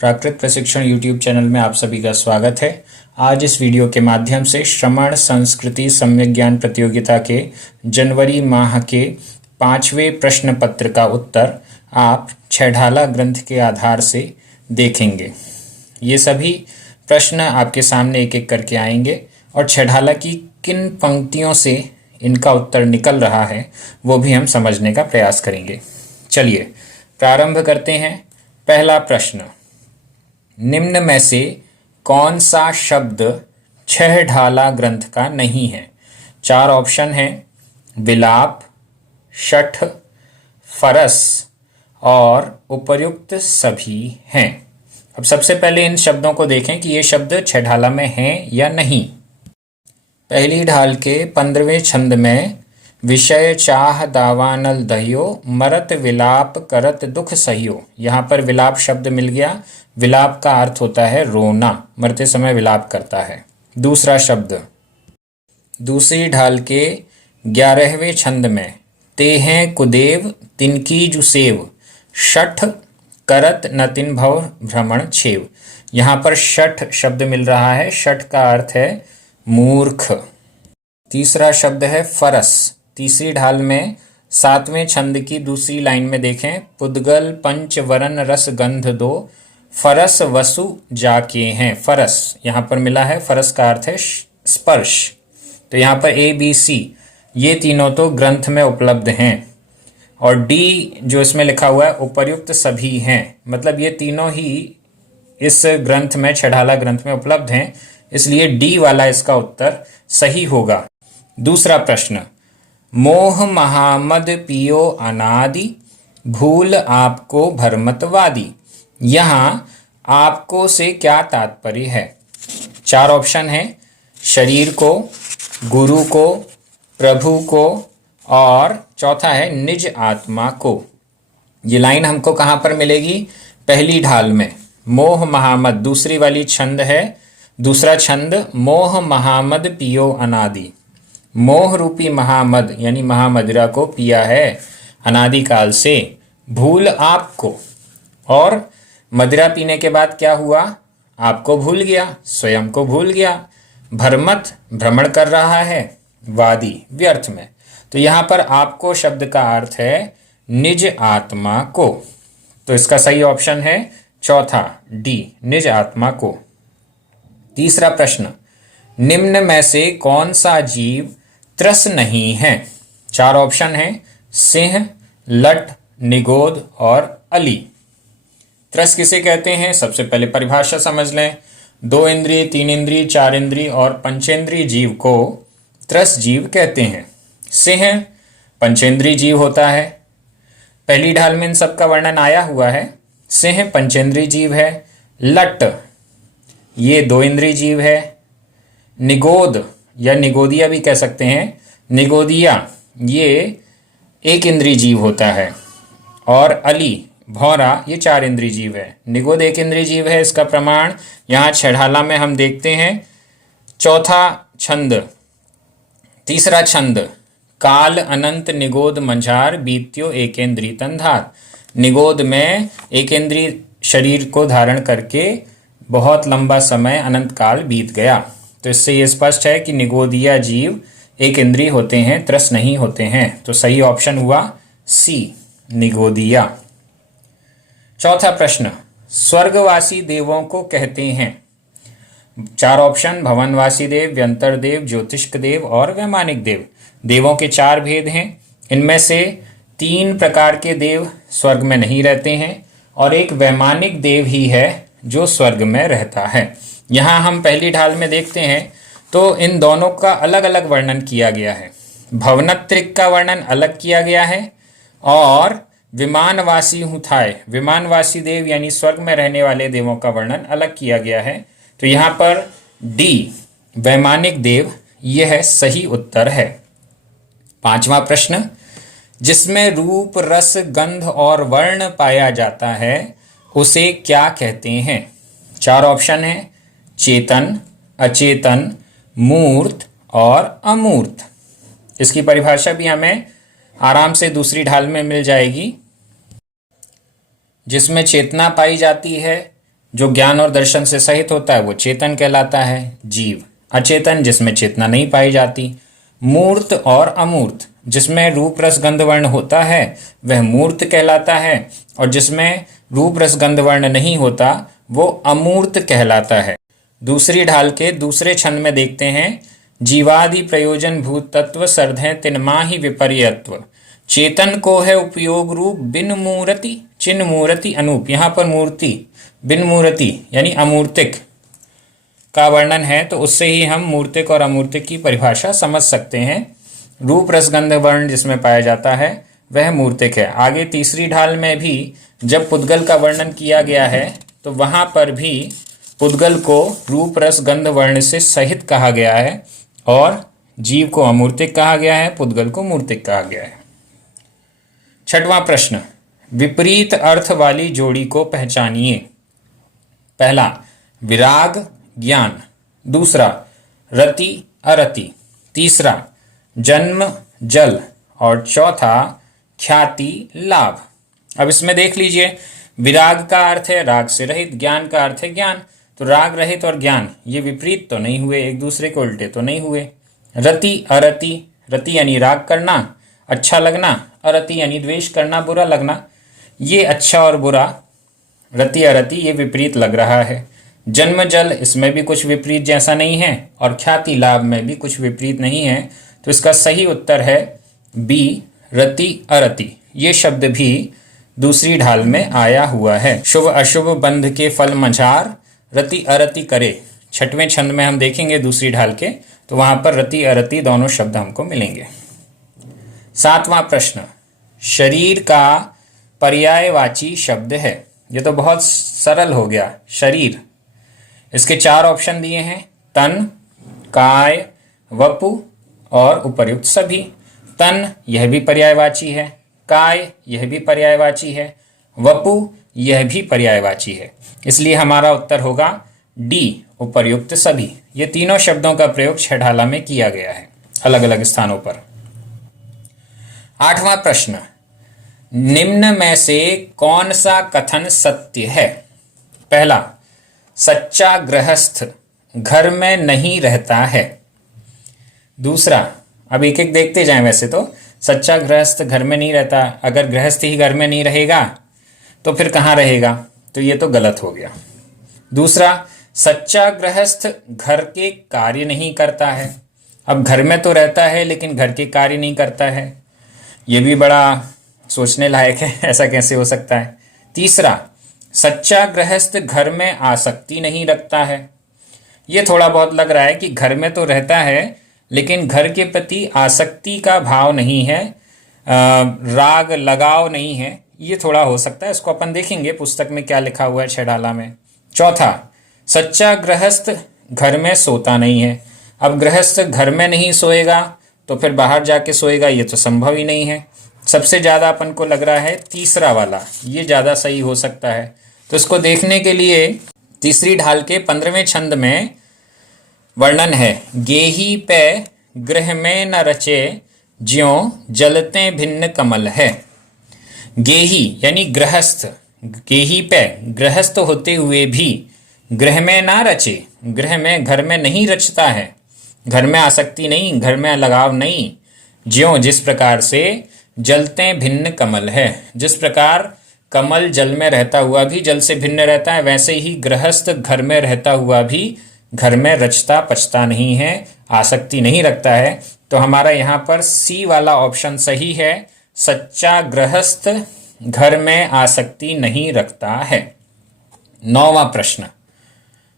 प्राकृत प्रशिक्षण YouTube channel में आप सभी का स्वागत है। आज इस वीडियो के माध्यम से श्रवण संस्कृति सम्यक ज्ञान प्रतियोगिता के जनवरी माह के 5वें प्रश्न पत्र का उत्तर आप छेढाला ग्रंथ के आधार से देखेंगे। ये सभी प्रश्न आपके सामने एक एक करके आएंगे और छेढाला की किन पंक्तियों से इनका उत्तर निकल रहा है वो भी हम समझने का प्रयास करेंगे। चलिए प्रारंभ करते हैं। पहला प्रश्न, निम्न में से कौन सा शब्द छेढाला ग्रंथ का नहीं है? 4 ऑप्शन हैं, विलाप, शठ, फरस और उपर्युक्त सभी हैं। अब सबसे पहले इन शब्दों को देखें कि ये शब्द छेढाला में हैं या नहीं। पहली ढाल के 15वें छंद में विषय चाह दावानल दहियो मरत विलाप करत दुख सहियो, यहाँ पर विलाप शब्द मिल गया। विलाप का अर्थ होता है रोना, मरते समय विलाप करता है। दूसरा शब्द दूसरी ढाल के 11वें छंद में ते हैं कुदेव तिनकी जुसेव शठ करत न तिन भव भ्रमण छेव, यहाँ पर शठ शब्द मिल रहा है। शठ का अर्थ है मूर्ख। तीसरा शब्द है फरस। तीसरी ढाल में 7वें छंद की दूसरी लाइन में देखें, पुद्गल पंच वरन रस गंध दो फरस वसु जाके हैं। फरस यहाँ पर मिला है, फरस का अर्थ है स्पर्श। तो यहाँ पर ए बी सी ये तीनों तो ग्रंथ में उपलब्ध हैं और डी जो इसमें लिखा हुआ है उपर्युक्त सभी हैं, मतलब ये तीनों ही इस ग्रंथ में छेढाला ग्रंथ में उपलब्ध हैं, इसलिए डी वाला इसका उत्तर सही होगा। दूसरा प्रश्न, मोह महामद पियो अनादि भूल आपको भरमतवादी, यहाँ आपको से क्या तात्पर्य है? 4 ऑप्शन हैं, शरीर को, गुरु को, प्रभु को और चौथा है निज आत्मा को। ये लाइन हमको कहाँ पर मिलेगी? पहली ढाल में मोह महामद, दूसरी वाली छंद है, दूसरा छंद मोह महामद पियो अनादि। मोह रूपी महामद यानी महामदिरा को पिया है अनादिकाल से। भूल आपको, और मदिरा पीने के बाद क्या हुआ? आपको भूल गया, स्वयं को भूल गया। भरमत भ्रमण कर रहा है, वादी व्यर्थ में। तो यहाँ पर आपको शब्द का अर्थ है निज आत्मा को। तो इसका सही ऑप्शन है चौथा डी, निज आत्मा को। तीसरा प्रश्न, निम्न में से कौन सा जीव त्रस नहीं है? 4 ऑप्शन हैं, सिंह, लट, निगोद और अली। त्रस किसे कहते हैं? सबसे पहले परिभाषा समझ लें। 2 इंद्रिय, 3 इंद्रिय, 4 इंद्रिय और पंचेंद्रिय जीव को त्रस जीव कहते हैं। सिंह पंचेंद्रिय जीव होता है, पहली ढाल में इन सबका वर्णन आया हुआ है। सिंह पंचेंद्रिय जीव है। लट ये 2 इंद्रिय जीव है। निगोद या निगोदिया भी कह सकते हैं, निगोदिया ये 1 इंद्रिय जीव होता है। और अली भौरा ये 4 इंद्रिय जीव है। निगोद 1 इंद्रिय जीव है, इसका प्रमाण यहाँ छेढाला में हम देखते हैं। चौथा छंद, तीसरा छंद, काल अनंत निगोद मंझार बीत्यो एकेंद्री तंधार। निगोद में 1 इंद्रिय शरीर को धारण करके बहुत लंबा समय अनंत काल बीत गया। तो इससे ये स्पष्ट है कि निगोदिया जीव 1 इंद्रिय होते हैं, त्रस नहीं होते हैं। तो सही ऑप्शन हुआ सी, निगोदिया। चौथा प्रश्न, स्वर्गवासी देवों को कहते हैं? 4 ऑप्शन, भवनवासी देव, व्यंतर देव, ज्योतिष्क देव और वैमानिक देव। देवों के 4 भेद हैं, इनमें से 3 प्रकार के देव स्वर्ग में नहीं रहते हैं और एक वैमानिक देव ही है जो स्वर्ग में रहता है। यहाँ हम पहली ढाल में देखते हैं तो इन दोनों का अलग अलग वर्णन किया गया है। भवनत्रिक का वर्णन अलग किया गया है और विमानवासी हुथाय, विमानवासी देव यानी स्वर्ग में रहने वाले देवों का वर्णन अलग किया गया है। तो यहाँ पर डी, वैमानिक देव, यह सही उत्तर है। 5वां प्रश्न, जिसमें रूप रस गंध और वर्ण पाया जाता है उसे क्या कहते हैं? 4 ऑप्शन हैं, चेतन, अचेतन, मूर्त और अमूर्त। इसकी परिभाषा भी हमें आराम से दूसरी ढाल में मिल जाएगी। जिसमें चेतना पाई जाती है, जो ज्ञान और दर्शन से सहित होता है वो चेतन कहलाता है। जीव अचेतन, जिसमें चेतना नहीं पाई जाती। मूर्त और अमूर्त, जिसमें रूप रस गंध वर्ण होता है वह मूर्त कहलाता है, और जिसमें रूप रस गंध वर्ण नहीं होता वो अमूर्त कहलाता है। दूसरी ढाल के दूसरे छंद में देखते हैं, जीवादि प्रयोजन भूत तत्व सर्धे तिन्मा ही विपर्यत्व, चेतन को है उपयोग रूप बिन मूर्ति चिन्ह मूर्ति अनूप। यहाँ पर मूर्ति बिन मूर्ति यानी अमूर्तिक का वर्णन है, तो उससे ही हम मूर्तिक और अमूर्तिक की परिभाषा समझ सकते हैं। रूप रसगंध वर्ण जिसमें पाया जाता है वह मूर्तिक है। आगे तीसरी ढाल में भी जब पुद्गल का वर्णन किया गया है तो वहाँ पर भी पुद्गल को रूप रस गंध वर्ण से सहित कहा गया है, और जीव को अमूर्तिक कहा गया है, पुद्गल को मूर्तिक कहा गया है। छठवां प्रश्न, विपरीत अर्थ वाली जोड़ी को पहचानिए। पहला विराग ज्ञान, दूसरा रति अरति, तीसरा जन्म जल, और चौथा ख्याति लाभ। अब इसमें देख लीजिए, विराग का अर्थ है राग से रहित, ज्ञान का अर्थ है ज्ञान, तो राग रहित और ज्ञान ये विपरीत तो नहीं हुए, एक दूसरे के उल्टे तो नहीं हुए। रति अरति, रति यानी राग करना, अच्छा लगना, अरति यानी द्वेष करना, बुरा लगना, ये अच्छा और बुरा, रति अरति ये विपरीत लग रहा है। जन्म जल, इसमें भी कुछ विपरीत जैसा नहीं है, और ख्याति लाभ में भी कुछ विपरीत नहीं है, तो इसका सही उत्तर है बी रति अरति। ये शब्द भी दूसरी ढाल में आया हुआ है। शुभ अशुभ बंध के फल मझार, रति अरति करे। छठवें छंद में हम देखेंगे दूसरी ढाल के, तो वहां पर रति अरति दोनों शब्द हमको मिलेंगे। सातवां प्रश्न, शरीर का पर्यायवाची शब्द है। ये तो बहुत सरल हो गया, शरीर। इसके 4 ऑप्शन दिए हैं, तन, काय, वपु और उपर्युक्त सभी। तन यह भी पर्यायवाची है, काय यह भी पर्यायवाची है, वपु यह भी पर्यायवाची है, इसलिए हमारा उत्तर होगा डी उपर्युक्त सभी। ये तीनों शब्दों का प्रयोग छठाला में किया गया है अलग अलग स्थानों पर। आठवां प्रश्न, निम्न में से कौन सा कथन सत्य है? पहला, सच्चा गृहस्थ घर में नहीं रहता है। दूसरा, अब एक एक देखते जाएं, वैसे तो सच्चा गृहस्थ घर में नहीं रहता, अगर गृहस्थ ही घर में नहीं रहेगा तो फिर कहाँ रहेगा, तो ये तो गलत हो गया। दूसरा, सच्चा गृहस्थ घर के कार्य नहीं करता है। अब घर में तो रहता है लेकिन घर के कार्य नहीं करता है, ये भी बड़ा सोचने लायक है, ऐसा कैसे हो सकता है। तीसरा, सच्चा गृहस्थ घर में आसक्ति नहीं रखता है। ये थोड़ा बहुत लग रहा है कि घर में तो रहता है लेकिन घर के प्रति आसक्ति का भाव नहीं है, राग लगाव नहीं है, ये थोड़ा हो सकता है। इसको अपन देखेंगे पुस्तक में क्या लिखा हुआ है छेड़ाला में। चौथा, सच्चा गृहस्थ घर में सोता नहीं है। अब गृहस्थ घर में नहीं सोएगा तो फिर बाहर जाके सोएगा, ये तो संभव ही नहीं है। सबसे ज़्यादा अपन को लग रहा है तीसरा वाला, ये ज़्यादा सही हो सकता है। तो इसको देखने के लिए तीसरी ढाल के 15वें छंद में वर्णन है, गेही पे गृह में न रचे ज्यों जलते भिन्न कमल है। गेही यानी गृहस्थ, गेही पे गृहस्थ होते हुए भी गृह में ना रचे, गृह में घर में नहीं रचता है, घर में आसक्ति नहीं, घर में लगाव नहीं। ज्यों जिस प्रकार से जलते भिन्न कमल है, जिस प्रकार कमल जल में रहता हुआ भी जल से भिन्न रहता है, वैसे ही गृहस्थ घर में रहता हुआ भी घर में रचता पचता नहीं है, आसक्ति नहीं रखता है। तो हमारा यहाँ पर सी वाला ऑप्शन सही है, सच्चा गृहस्थ घर में आसक्ति नहीं रखता है। 9वां प्रश्न,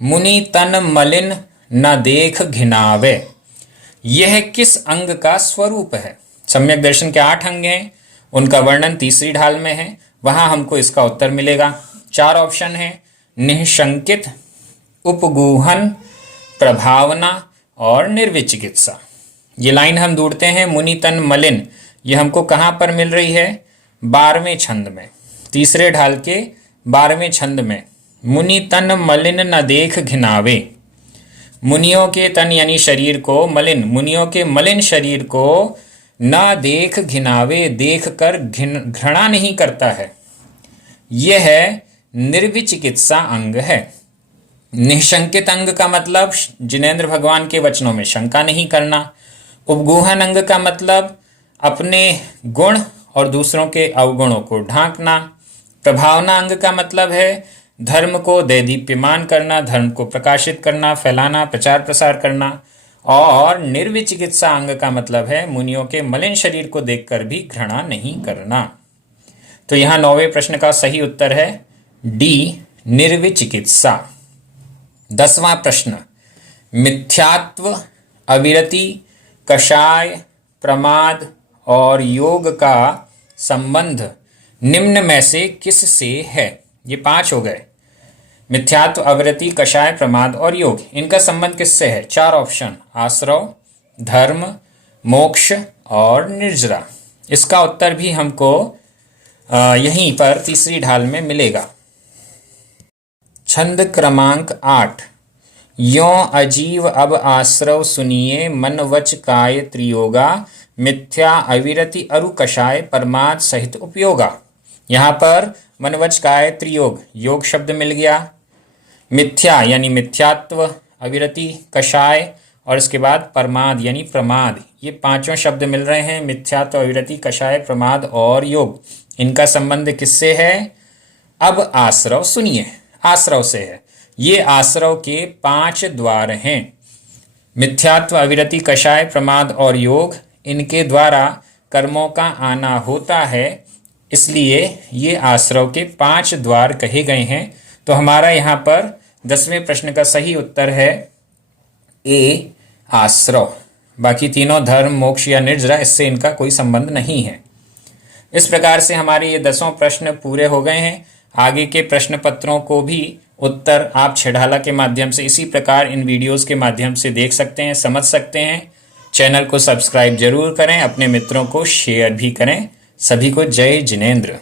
मुनि तन मलिन न देख घिनावे, यह किस अंग का स्वरूप है? सम्यक दर्शन के 8 अंग हैं, उनका वर्णन तीसरी ढाल में है, वहां हमको इसका उत्तर मिलेगा। 4 ऑप्शन है, निःशंकित, उपगूहन, प्रभावना और निर्विचिकित्सा। ये लाइन हम ढूंढते हैं, मुनि तन मलिन, ये हमको कहाँ पर मिल रही है? 12वें छंद में, तीसरे ढाल के 12वें छंद में, मुनि तन मलिन न देख घिनावे। मुनियों के तन यानी शरीर को मलिन, मुनियों के मलिन शरीर को न देख घिनावे, देख कर घृणा नहीं करता है। यह है निर्विचिकित्सा अंग है। निशंकित अंग का मतलब जिनेंद्र भगवान के वचनों में शंका नहीं करना। उपगूहन अंग का मतलब अपने गुण और दूसरों के अवगुणों को ढांकना। प्रभावना अंग का मतलब है धर्म को दैदीप्यमान करना, धर्म को प्रकाशित करना, फैलाना, प्रचार प्रसार करना। और निर्विचिकित्सा अंग का मतलब है मुनियों के मलिन शरीर को देखकर भी घृणा नहीं करना। तो यहाँ 9वें प्रश्न का सही उत्तर है डी, निर्विचिकित्सा। 10वां प्रश्न, मिथ्यात्व, अविरति, कषाय, प्रमाद और योग का संबंध निम्न में से किससे है? ये 5 हो गए। मिथ्यात्व, अविरति, कषाय, प्रमाद और योग, इनका संबंध किससे है? 4 ऑप्शन, आश्रव, धर्म, मोक्ष और निर्जरा। इसका उत्तर भी हमको यहीं पर तीसरी ढाल में मिलेगा। छंद क्रमांक 8, यों अजीव अब आश्रव सुनिए, मन वच काय त्रियोगा, मिथ्या अविरति अरु कषाय, प्रमाद सहित उपयोगा। यहाँ पर मन वच काय त्रियोग, योग शब्द मिल गया। मिथ्या यानी मिथ्यात्व, अविरति, कषाय और इसके बाद प्रमाद यानी प्रमाद, ये 5 शब्द मिल रहे हैं। मिथ्यात्व, अविरति, कषाय, प्रमाद और योग, इनका संबंध किससे है? अब आश्रव सुनिए, आश्रव से है। ये आश्रव के 5 द्वार हैं। मिथ्यात्व, अविरति, कषाय, प्रमाद और योग, इनके द्वारा कर्मों का आना होता है, इसलिए ये आश्रव के 5 द्वार कहे गए हैं। तो हमारा यहाँ पर 10वें प्रश्न का सही उत्तर है ए, आश्रव। बाकी तीनों धर्म, मोक्ष या निर्जरा, इससे इनका कोई संबंध नहीं है। इस प्रकार से हमारे ये 10 प्रश्न पूरे हो गए हैं। आगे के प्रश्न पत्रों को भी उत्तर आप छेड़ाला के माध्यम से इसी प्रकार इन वीडियोस के माध्यम से देख सकते हैं, समझ सकते हैं। चैनल को सब्सक्राइब जरूर करें, अपने मित्रों को शेयर भी करें। सभी को जय जिनेंद्र।